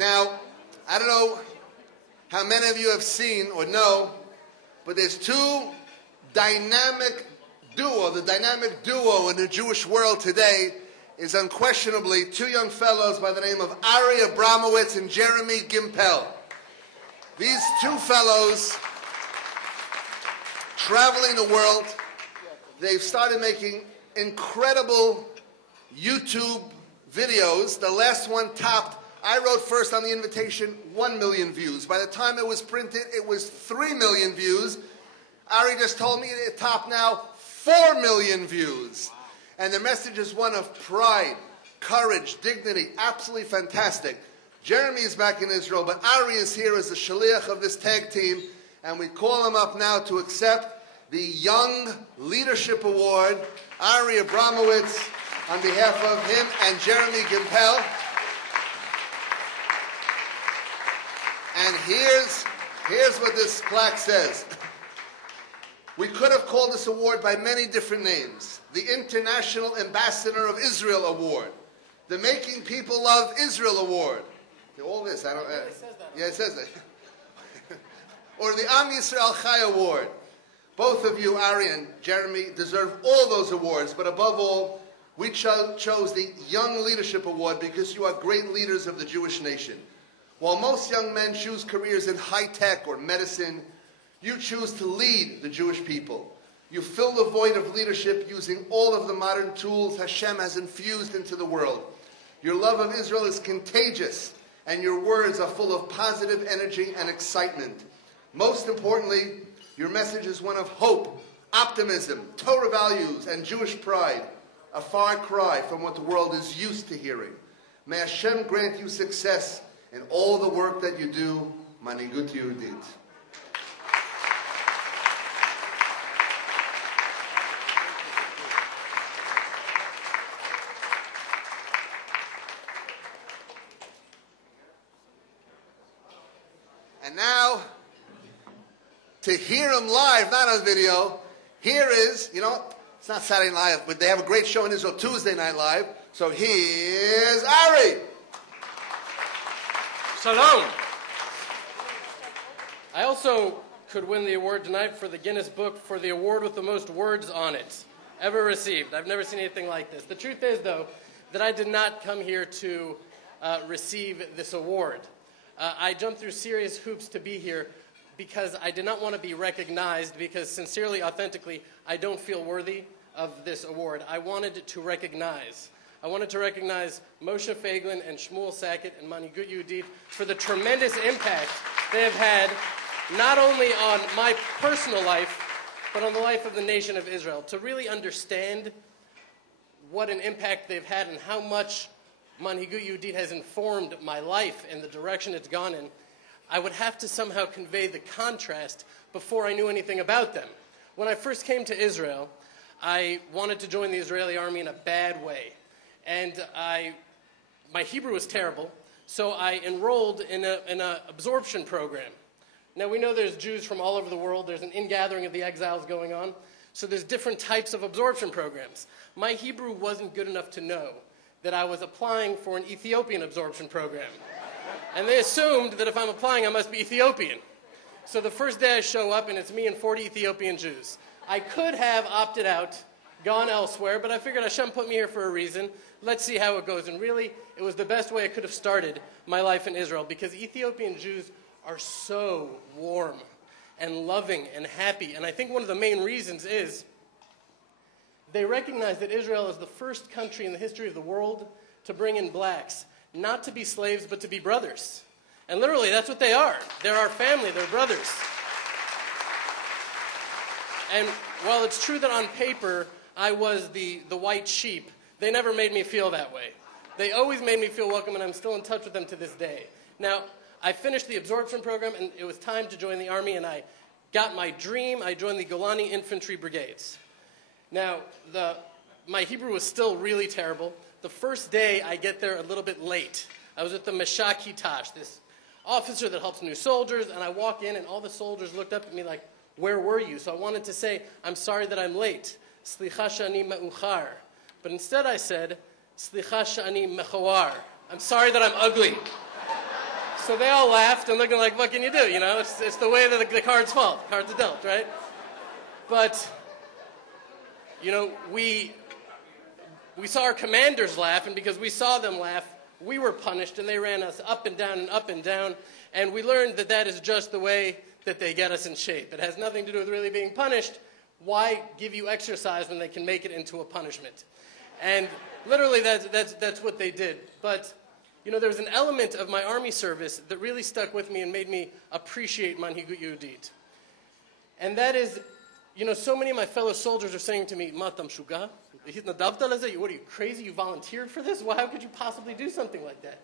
Now, I don't know how many of you have seen or know, but there's the dynamic duo in the Jewish world today is unquestionably two young fellows by the name of Ari Abramowitz and Jeremy Gimpel. These two fellows, traveling the world, they've started making incredible YouTube videos. The last one topped, I wrote first on the invitation, 1 million views. By the time it was printed, it was 3 million views. Ari just told me it topped now 4 million views. And the message is one of pride, courage, dignity, absolutely fantastic. Jeremy is back in Israel, but Ari is here as the shaliach of this tag team, and we call him up now to accept the Young Leadership Award. Ari Abramowitz, on behalf of him and Jeremy Gimpel. And here's what this plaque says. We could have called this award by many different names. The International Ambassador of Israel Award. The Making People Love Israel Award. All this, I don't know. Yeah, it says that. Or the Am Yisrael Chai Award. Both of you, Ari and Jeremy, deserve all those awards, but above all, we chose the Young Leadership Award because you are great leaders of the Jewish nation. While most young men choose careers in high-tech or medicine, you choose to lead the Jewish people. You fill the void of leadership using all of the modern tools Hashem has infused into the world. Your love of Israel is contagious, and your words are full of positive energy and excitement. Most importantly, your message is one of hope, optimism, Torah values, and Jewish pride, a far cry from what the world is used to hearing. May Hashem grant you success in all the work that you do. Manhigut Yehudit. And now, to hear him live, not on video, here is, it's not Saturday Night Live, but they have a great show in Israel, Tuesday Night Live. So here's Ari. Shalom. I also could win the award tonight for the Guinness Book for the award with the most words on it ever received. I've never seen anything like this. The truth is, though, that I did not come here to receive this award. I jumped through serious hoops to be here because I did not want to be recognized because sincerely, authentically, I don't feel worthy of this award. I wanted to recognize Moshe Feiglin and Shmuel Sackett and Manhigut Yehudit for the tremendous impact they have had not only on my personal life, but on the life of the nation of Israel. To really understand what an impact they've had and how much Manhigut Yehudit has informed my life and the direction it's gone in, I would have to somehow convey the contrast before I knew anything about them. When I first came to Israel, I wanted to join the Israeli army in a bad way. And my Hebrew was terrible, so I enrolled in an absorption program. Now, we know there's Jews from all over the world. There's an ingathering of the exiles going on. So there's different types of absorption programs. My Hebrew wasn't good enough to know that I was applying for an Ethiopian absorption program. And they assumed that if I'm applying, I must be Ethiopian. So the first day I show up, and it's me and 40 Ethiopian Jews. I could have opted out, gone elsewhere, but I figured Hashem put me here for a reason. Let's see how it goes. And really, it was the best way I could have started my life in Israel, because Ethiopian Jews are so warm and loving and happy. And I think one of the main reasons is they recognize that Israel is the first country in the history of the world to bring in blacks, not to be slaves, but to be brothers. And literally, that's what they are. They're our family. They're brothers. And while it's true that on paper I was the white sheep, they never made me feel that way. They always made me feel welcome, and I'm still in touch with them to this day. Now, I finished the absorption program, and it was time to join the army, and I got my dream. I joined the Golani Infantry Brigades. Now, my Hebrew was still really terrible. The first day, I get there a little bit late. I was at the Meshach Hitash, this officer that helps new soldiers, and I walk in, and all the soldiers looked up at me like, "Where were you?" So I wanted to say, "I'm sorry that I'm late. Slicha shani me'uchar." But instead I said, "Slicha shani mechawar." I'm sorry that I'm ugly. So they all laughed and looking like, what can you do? You know, it's the way that the cards fall. Cards are dealt, right? But, you know, we saw our commanders laugh, and because we saw them laugh, we were punished, and they ran us up and down and up and down, and we learned that that is just the way that they get us in shape. It has nothing to do with really being punished. Why give you exercise when they can make it into a punishment? And literally that's what they did. But, you know, there was an element of my army service that really stuck with me and made me appreciate Manhigut Yehudit. And that is, you know, so many of my fellow soldiers are saying to me, Matam Shuga, what are you, crazy? You volunteered for this? Well, how could you possibly do something like that?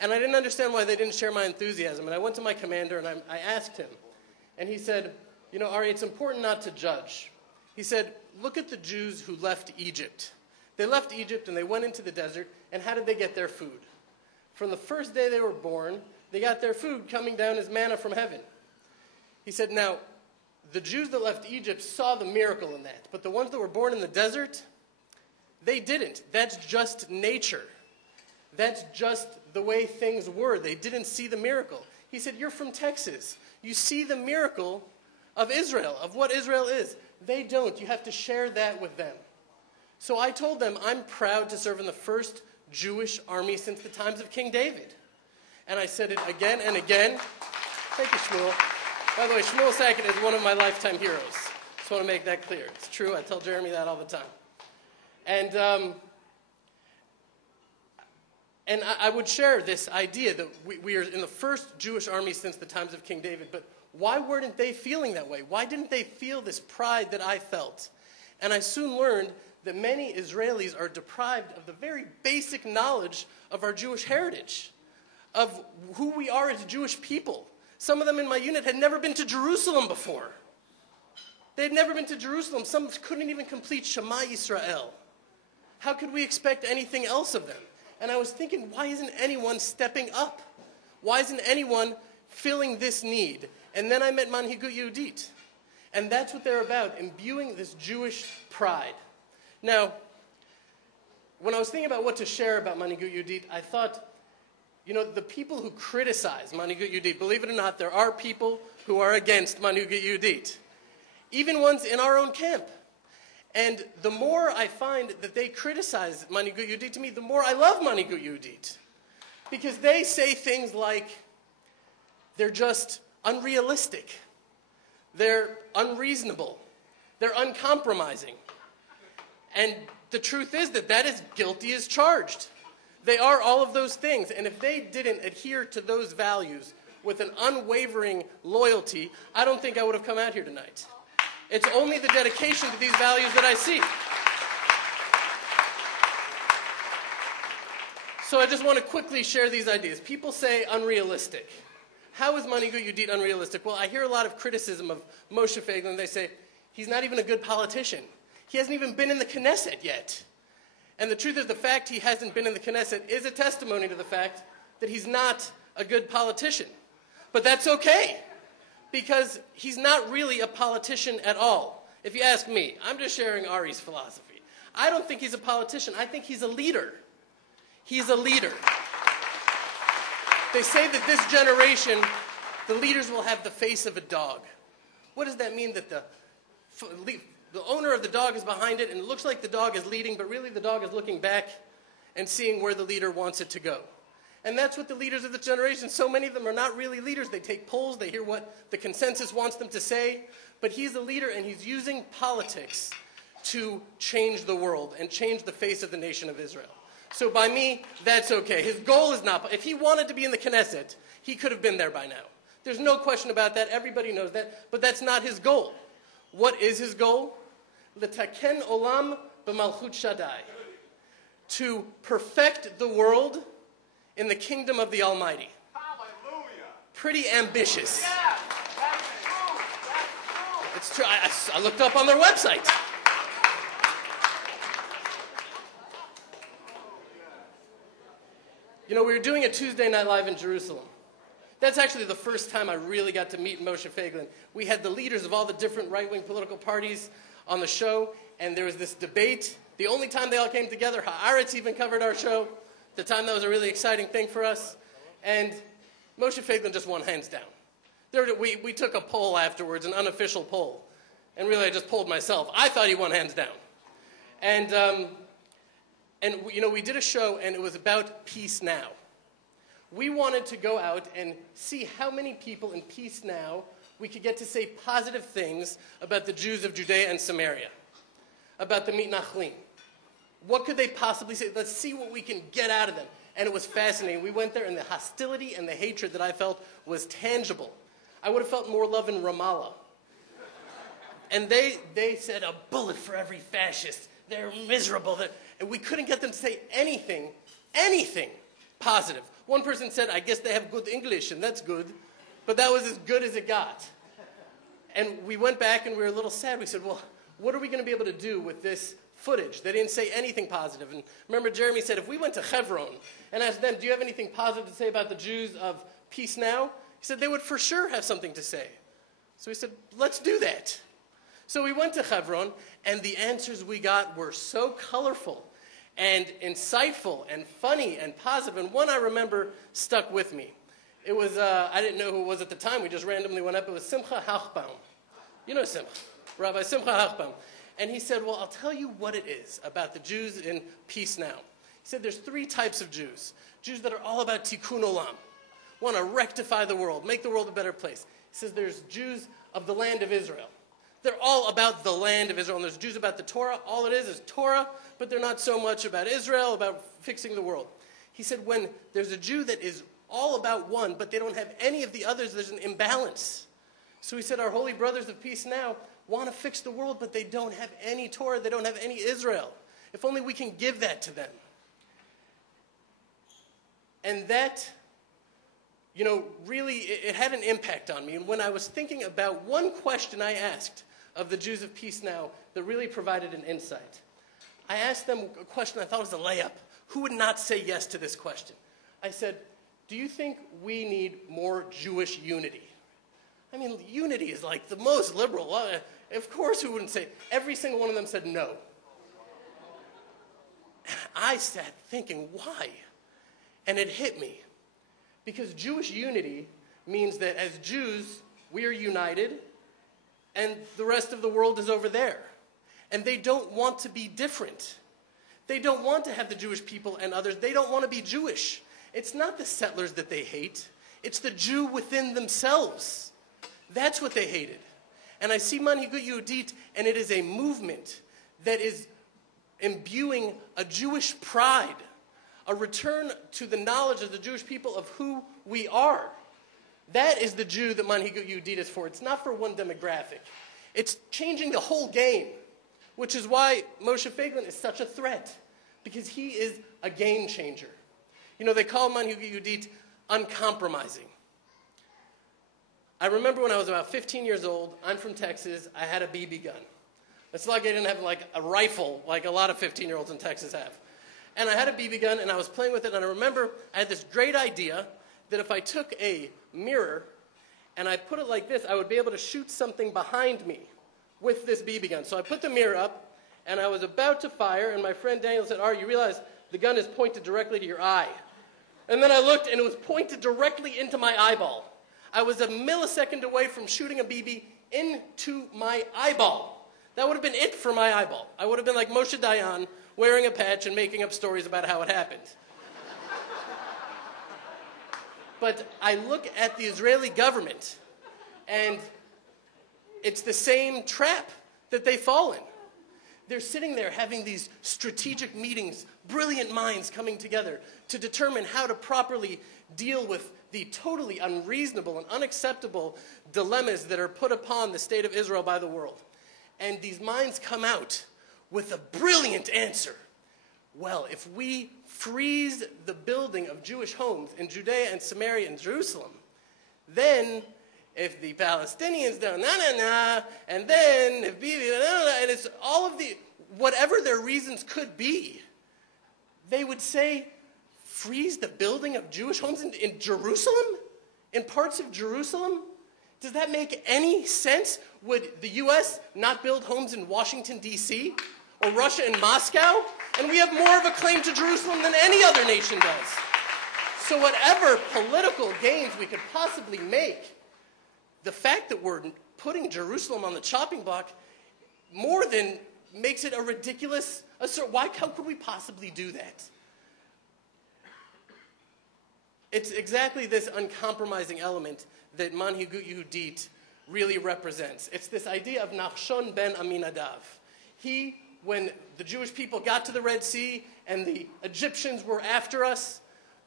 And I didn't understand why they didn't share my enthusiasm. And I went to my commander and I asked him. And he said, you know, Ari, it's important not to judge. He said, look at the Jews who left Egypt. They left Egypt and they went into the desert. And how did they get their food? From the first day they were born, they got their food coming down as manna from heaven. He said, now, the Jews that left Egypt saw the miracle in that. But the ones that were born in the desert, they didn't. That's just nature. That's just the way things were. They didn't see the miracle. He said, you're from Texas. You see the miracle of Israel, of what Israel is. They don't. You have to share that with them. So I told them, I'm proud to serve in the first Jewish army since the times of King David. And I said it again and again. Thank you, Shmuel. By the way, Shmuel Sackett is one of my lifetime heroes. Just want to make that clear. It's true. I tell Jeremy that all the time. And I would share this idea that we are in the first Jewish army since the times of King David, but why weren't they feeling that way? Why didn't they feel this pride that I felt? And I soon learned that many Israelis are deprived of the very basic knowledge of our Jewish heritage, of who we are as Jewish people. Some of them in my unit had never been to Jerusalem before. They had never been to Jerusalem. Some couldn't even complete Shema Yisrael. How could we expect anything else of them? And I was thinking, why isn't anyone stepping up? Why isn't anyone filling this need? And then I met Manhigut Yehudit. And that's what they're about, imbuing this Jewish pride. Now, when I was thinking about what to share about Manhigut Yehudit, I thought, you know, the people who criticize Manhigut Yehudit, believe it or not, there are people who are against Manhigut Yehudit, even ones in our own camp. And the more I find that they criticize Manhigut Yehudit to me, the more I love Manhigut Yehudit. Because they say things like, they're just unrealistic. They're unreasonable. They're uncompromising. And the truth is that that is guilty as charged. They are all of those things. And if they didn't adhere to those values with an unwavering loyalty, I don't think I would have come out here tonight. It's only the dedication to these values that I see. So I just want to quickly share these ideas. People say unrealistic. How is Manhigut Yehudit unrealistic? Well, I hear a lot of criticism of Moshe Feiglin. They say, he's not even a good politician. He hasn't even been in the Knesset yet. And the truth is, the fact he hasn't been in the Knesset is a testimony to the fact that he's not a good politician. But that's okay, because he's not really a politician at all. If you ask me, I'm just sharing Ari's philosophy. I don't think he's a politician. I think he's a leader. He's a leader. They say that this generation, the leaders will have the face of a dog. What does that mean? That the owner of the dog is behind it, and it looks like the dog is leading, but really the dog is looking back and seeing where the leader wants it to go. And that's what the leaders of this generation, so many of them are not really leaders. They take polls, they hear what the consensus wants them to say, but he's a leader and he's using politics to change the world and change the face of the nation of Israel. So by me, that's okay. His goal is not, if he wanted to be in the Knesset, he could have been there by now. There's no question about that. Everybody knows that. But that's not his goal. What is his goal? L'taken olam b'malchut Shaddai. To perfect the world in the kingdom of the Almighty. Hallelujah. Pretty ambitious. Yeah, that's true. That's true. It's true. I looked up on their website. You know, we were doing a Tuesday Night Live in Jerusalem. That's actually the first time I really got to meet Moshe Feiglin. We had the leaders of all the different right-wing political parties on the show, and there was this debate. The only time they all came together, Haaretz even covered our show. At the time, that was a really exciting thing for us. And Moshe Feiglin just won hands down. We took a poll afterwards, an unofficial poll, and really I just polled myself. I thought he won hands down. And we did a show, and it was about Peace Now. We wanted to go out and see how many people in Peace Now we could get to say positive things about the Jews of Judea and Samaria, about the Mitnachlim. What could they possibly say? Let's see what we can get out of them. And it was fascinating. We went there, and the hostility and the hatred that I felt was tangible. I would have felt more love in Ramallah. And they said, a bullet for every fascist. They're miserable. And we couldn't get them to say anything positive. One person said, I guess they have good English, and that's good. But that was as good as it got. And we went back, and we were a little sad. We said, well, what are we going to be able to do with this footage? They didn't say anything positive. And remember, Jeremy said, if we went to Hebron and asked them, do you have anything positive to say about the Jews of Peace Now? He said they would for sure have something to say. So we said, let's do that. So we went to Hebron, and the answers we got were so colorful and insightful and funny and positive. And one I remember stuck with me. It was, I didn't know who it was at the time. We just randomly went up. It was Simcha Hachbaum. You know Simcha, Rabbi Simcha Hachbaum. And he said, well, I'll tell you what it is about the Jews in Peace Now. He said there's three types of Jews. Jews that are all about tikkun olam, want to rectify the world, make the world a better place. He says there's Jews of the land of Israel. They're all about the land of Israel. And there's Jews about the Torah. All it is Torah, but they're not so much about Israel, about fixing the world. He said when there's a Jew that is all about one, but they don't have any of the others, there's an imbalance. So he said our holy brothers of Peace Now want to fix the world, but they don't have any Torah, they don't have any Israel. If only we can give that to them. And that, really, it had an impact on me. And when I was thinking about one question I asked of the Jews of Peace Now that really provided an insight, I asked them a question I thought was a layup. Who would not say yes to this question? I said, do you think we need more Jewish unity? I mean, unity is like the most liberal. Of course, who wouldn't say? Every single one of them said no. And I sat thinking, why? And it hit me. Because Jewish unity means that as Jews, we are united, and the rest of the world is over there. And they don't want to be different. They don't want to have the Jewish people and others. They don't want to be Jewish. It's not the settlers that they hate. It's the Jew within themselves. That's what they hated. And I see Manhigut Yehudit, and it is a movement that is imbuing a Jewish pride, a return to the knowledge of the Jewish people of who we are. That is the Jew that Manhigut Yehudit is for. It's not for one demographic. It's changing the whole game, which is why Moshe Feiglin is such a threat, because he is a game changer. They call Manhigut Yehudit uncompromising. I remember when I was about 15 years old, I'm from Texas, I had a BB gun. It's like I didn't have like a rifle like a lot of 15-year-olds in Texas have. And I had a BB gun, and I was playing with it, and I remember I had this great idea that if I took a mirror and I put it like this, I would be able to shoot something behind me with this BB gun. So I put the mirror up, and I was about to fire, and my friend Daniel said, Ari, you realize the gun is pointed directly to your eye. And then I looked, and it was pointed directly into my eyeball. I was a millisecond away from shooting a BB into my eyeball. That would have been it for my eyeball. I would have been like Moshe Dayan, wearing a patch and making up stories about how it happened. But I look at the Israeli government, and it's the same trap that they fall in. They're sitting there having these strategic meetings, brilliant minds coming together to determine how to properly deal with the totally unreasonable and unacceptable dilemmas that are put upon the state of Israel by the world. And these minds come out with a brilliant answer. Well, if we freeze the building of Jewish homes in Judea and Samaria and Jerusalem, then if the Palestinians don't, and then if and it's all of the, whatever their reasons could be, they would say, freeze the building of Jewish homes in Jerusalem? In parts of Jerusalem? Does that make any sense? Would the U.S. not build homes in Washington, D.C.? Or Russia in Moscow? And we have more of a claim to Jerusalem than any other nation does. So whatever political gains we could possibly make, the fact that we're putting Jerusalem on the chopping block more than makes it a ridiculous assert. How could we possibly do that? It's exactly this uncompromising element that Manhigut Yehudit really represents. It's this idea of Nachshon ben Aminadav. When the Jewish people got to the Red Sea and the Egyptians were after us,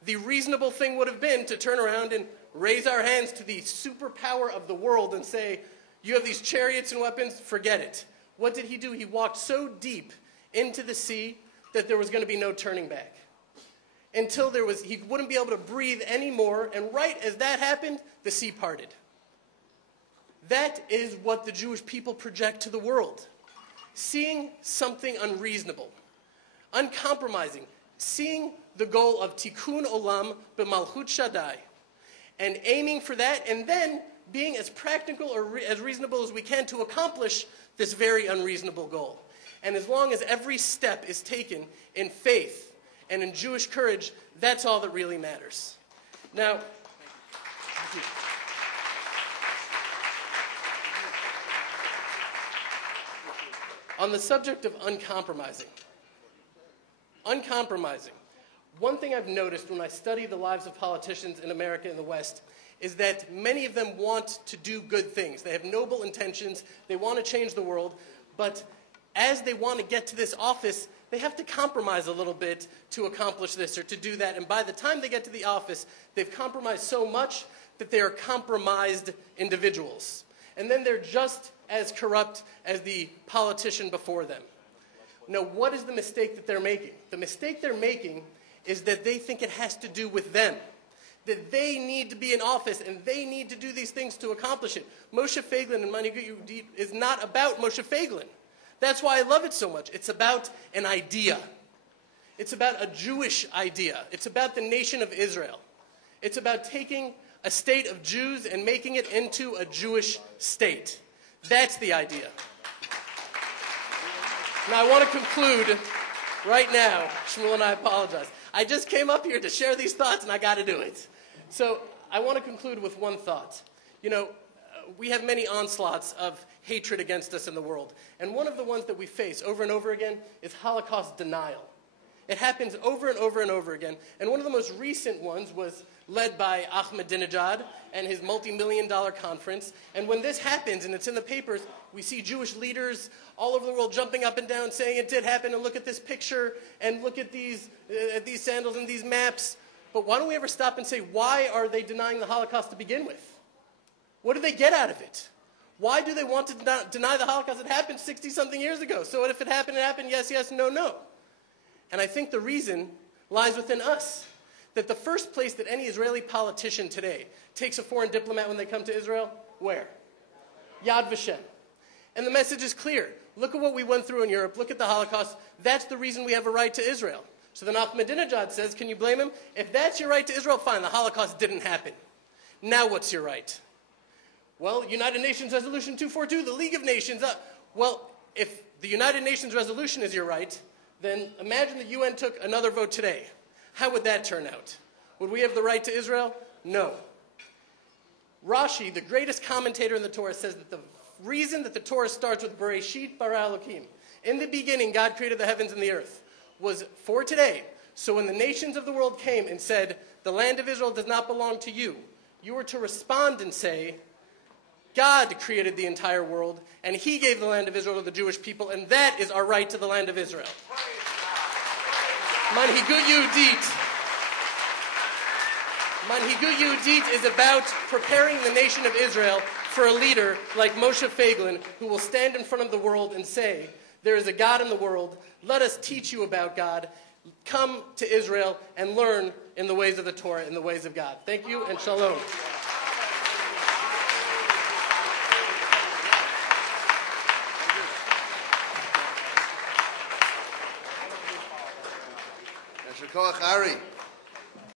the reasonable thing would have been to turn around and raise our hands to the superpower of the world and say, you have these chariots and weapons, forget it. What did he do? He walked so deep into the sea that there was going to be no turning back. Until he wouldn't be able to breathe anymore, and right as that happened, the sea parted. That is what the Jewish people project to the world. Seeing something unreasonable, uncompromising, seeing the goal of tikkun olam b'malchut Shaddai, and aiming for that, and then being as practical or as reasonable as we can to accomplish this very unreasonable goal. And as long as every step is taken in faith and in Jewish courage, that's all that really matters. Now, on the subject of uncompromising, one thing I've noticed when I study the lives of politicians in America and the West is that many of them want to do good things. They have noble intentions. They want to change the world. But as they want to get to this office, they have to compromise a little bit to accomplish this or to do that. And by the time they get to the office, they've compromised so much that they are compromised individuals. And then they're just as corrupt as the politician before them. Now, what is the mistake that they're making? The mistake they're making is that they think it has to do with them, that they need to be in office and they need to do these things to accomplish it. Moshe Feiglin and Manhigut Yehudit is not about Moshe Feiglin. That's why I love it so much. It's about an idea. It's about a Jewish idea. It's about the nation of Israel. It's about taking a state of Jews and making it into a Jewish state. That's the idea. Now, I want to conclude right now. Shmuel and I apologize. I just came up here to share these thoughts, and I got to do it. So I want to conclude with one thought. You know, we have many onslaughts of hatred against us in the world. And one of the ones that we face over and over again is Holocaust denial. It happens over and over and over again. And one of the most recent ones was led by Ahmadinejad and his multi-million-dollar conference. And when this happens, and it's in the papers, we see Jewish leaders all over the world jumping up and down saying it did happen, and look at this picture, and look at these sandals and these maps. But why don't we ever stop and say, why are they denying the Holocaust to begin with? What do they get out of it? Why do they want to deny the Holocaust? It happened 60-something years ago. So if it happened, yes, yes, no, no. And I think the reason lies within us. That the first place that any Israeli politician today takes a foreign diplomat when they come to Israel, where? Yad Vashem. And the message is clear. Look at what we went through in Europe. Look at the Holocaust. That's the reason we have a right to Israel. So then Ahmadinejad says, can you blame him? If that's your right to Israel, fine, the Holocaust didn't happen. Now what's your right? Well, United Nations Resolution 242, the League of Nations. Well, if the United Nations resolution is your right, then imagine the UN took another vote today. How would that turn out? Would we have the right to Israel? No. Rashi, the greatest commentator in the Torah, says that the reason that the Torah starts with Bereshit bara Elokim, in the beginning God created the heavens and the earth, was for today. So when the nations of the world came and said, the land of Israel does not belong to you, you were to respond and say, God created the entire world, and he gave the land of Israel to the Jewish people, and that is our right to the land of Israel. Manhigut Yehudit is about preparing the nation of Israel for a leader like Moshe Feiglin, who will stand in front of the world and say, there is a God in the world, let us teach you about God, come to Israel and learn in the ways of the Torah, in the ways of God. Thank you, and shalom. Yasher Koach, Ari.